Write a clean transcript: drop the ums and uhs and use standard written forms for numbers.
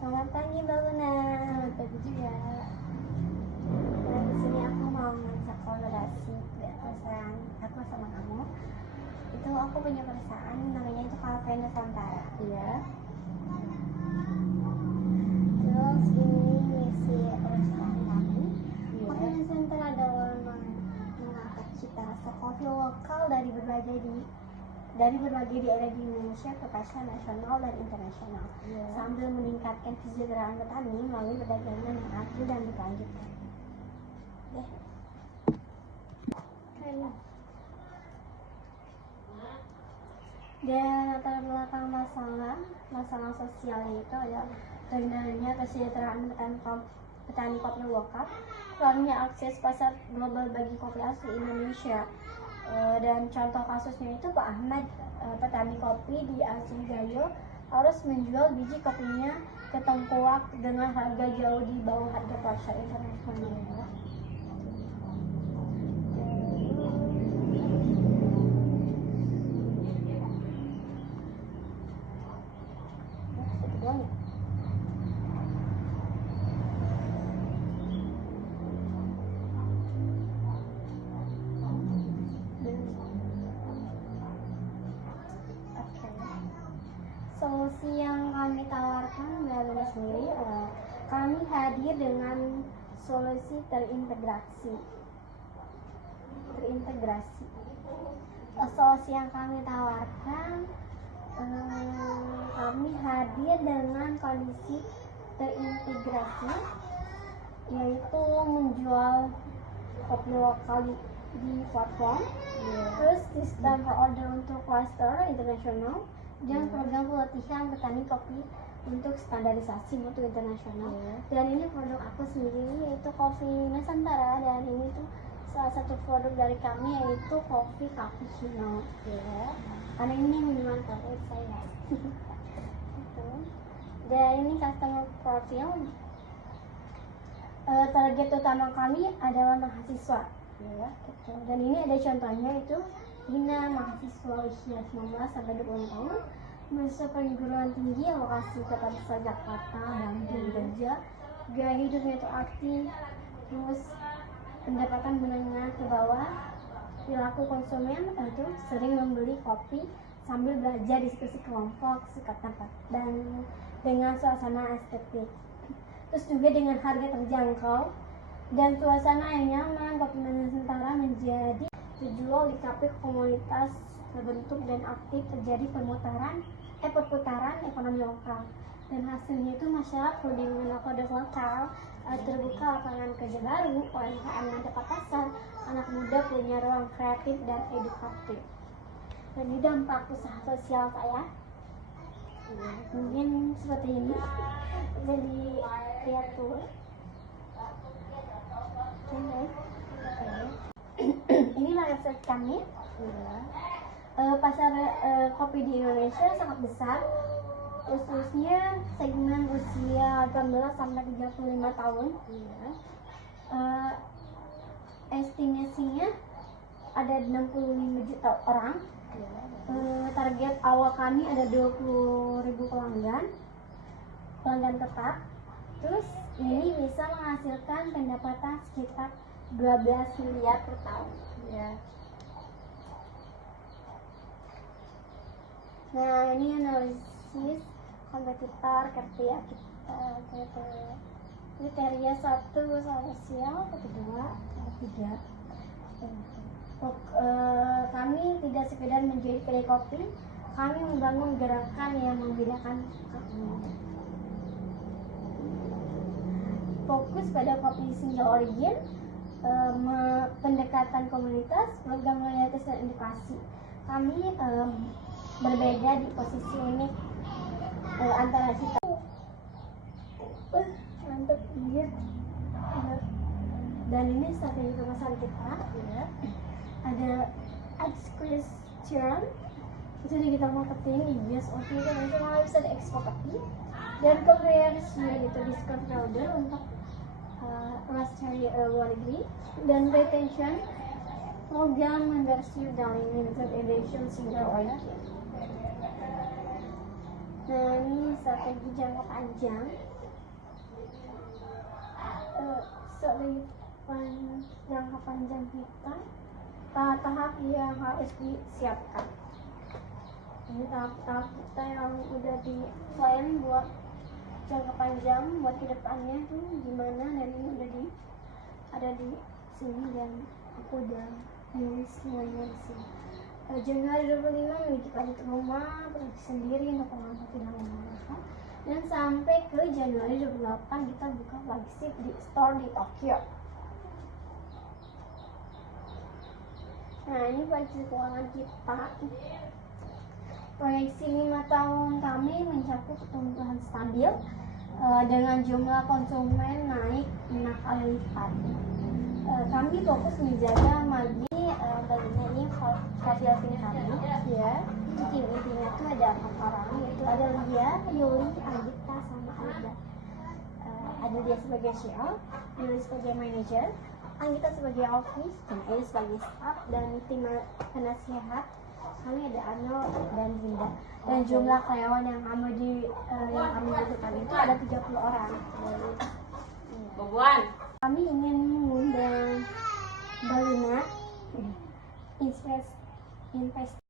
Selamat pagi Mbak Luna. Selamat pagi juga. Nah, di sini aku mau ngajak kolaborasi perusahaan aku sama kamu. Itu aku punya perusahaan namanya itu Cafe Nusantara. Iya. Terus ini misi perusahaan kami. Iya. Cafe Nusantara adalah mengangkat cita rasa kopi lokal dari berbagai daerah di Indonesia ke pasar nasional dan internasional, sambil meningkatkan kesejahteraan petani melalui perdagangan yang adil dan berkelanjutan. Dan latar belakang masalah sosialnya itu adalah rendahnya kesejahteraan petani kopi lokal, kurangnya akses pasar global bagi kopi asli Indonesia. Dan contoh kasusnya itu Pak Ahmad, petani kopi di Aceh Gayo, harus menjual biji kopinya ke Tengkuak dengan harga jauh di bawah harga pasar internasional. Solusi yang kami tawarkan dari sendiri, kami hadir dengan solusi terintegrasi. Solusi yang kami tawarkan, kami hadir dengan kondisi terintegrasi, yaitu menjual kopi lokal di platform, terus sistem order untuk cluster internasional, dan program pelatihan petani kopi untuk standarisasi mutu internasional. Dan ini produk aku sendiri yaitu kopi Nusantara, dan ini tuh salah satu produk dari kami yaitu kopi cappuccino. Karena ini minuman favorit saya. Dan ini customer profile. Target utama kami adalah mahasiswa. Dan ini ada contohnya itu Gina, mahasiswa usia 19-20 tahun, mahasiswa perguruan tinggi lokasi Kota Besar Jakarta, Bandung, Jogja. Gaya hidupnya itu aktif, terus pendapatan menengah ke bawah, perilaku konsumen itu sering membeli kopi sambil belajar diskusi kelompok, suka tempat, dan dengan suasana estetik. Terus juga dengan harga terjangkau dan suasana yang nyaman, kopi Nusantara menjadi terjual di kafe komunitas terbentuk dan aktif, terjadi perputaran ekonomi lokal, dan hasilnya itu masyarakat lebih mengenal produk lokal, terbuka lapangan kerja baru, UMKM yang tepat pasar, anak muda punya ruang kreatif dan edukatif. Dan ini dampak usaha sosial saya mungkin seperti ini. Jadi lihat tuh. Inilah website kami. Pasar kopi di Indonesia sangat besar, khususnya segmen usia 18 sampai 35 tahun. Estimasinya ada 65 juta orang. Target awal kami ada 20.000 pelanggan tetap. Terus ini bisa menghasilkan pendapatan sekitar 12 miliar per tahun. Nah, ini analisis kompetitor kriteria 1 sosial, kedua, ketiga. Kami tidak sekedar menjadi kedai kopi, kami membangun gerakan yang membedakan kami. Fokus pada kopi single origin, pendekatan komunitas, program loyalitas dan edukasi. Kami berbeda di posisi unik antara kita. Mantap, iya. Dan ini strategi pemasaran kita. Ada Ads Question, itu digital marketing, IBS, OTT, international website ekspor kopi, dan konversi itu discount order untuk luxury luar negeri, dan retention program membership dan limited edition single origin. Nah, ini strategi jangka panjang. Strategi jangka panjang kita, tahap yang harus disiapkan. Ini tahap-tahap kita yang udah di plan buat jangka panjang, buat kedepannya tuh gimana, dan ini udah ada di sini dan aku udah nulis semuanya di sini. Januari 25 memiliki pabrik rumah, produksi sendiri untuk pengangkut tidak menggunakan, dan sampai ke Januari 28 kita buka flagship di store di Tokyo. Nah, ini proyeksi keuangan kita. Proyeksi 5 tahun kami mencakup pertumbuhan stabil dengan jumlah konsumen naik 6 kali lipat. Kami fokus menjaga margin baginya ini profil tim kami ya. Intinya itu ada 4 orang, yaitu ada Lia, Yuli, Agita, sama Aida. Ada dia sebagai CEO, Yuli sebagai manager, Anggita sebagai office, dan Aida sebagai staff, dan tim penasehat kami ada Ano dan Dinda. Dan jumlah karyawan yang kami butuhkan itu ada 30 orang. Kami ingin mengundang Balina invest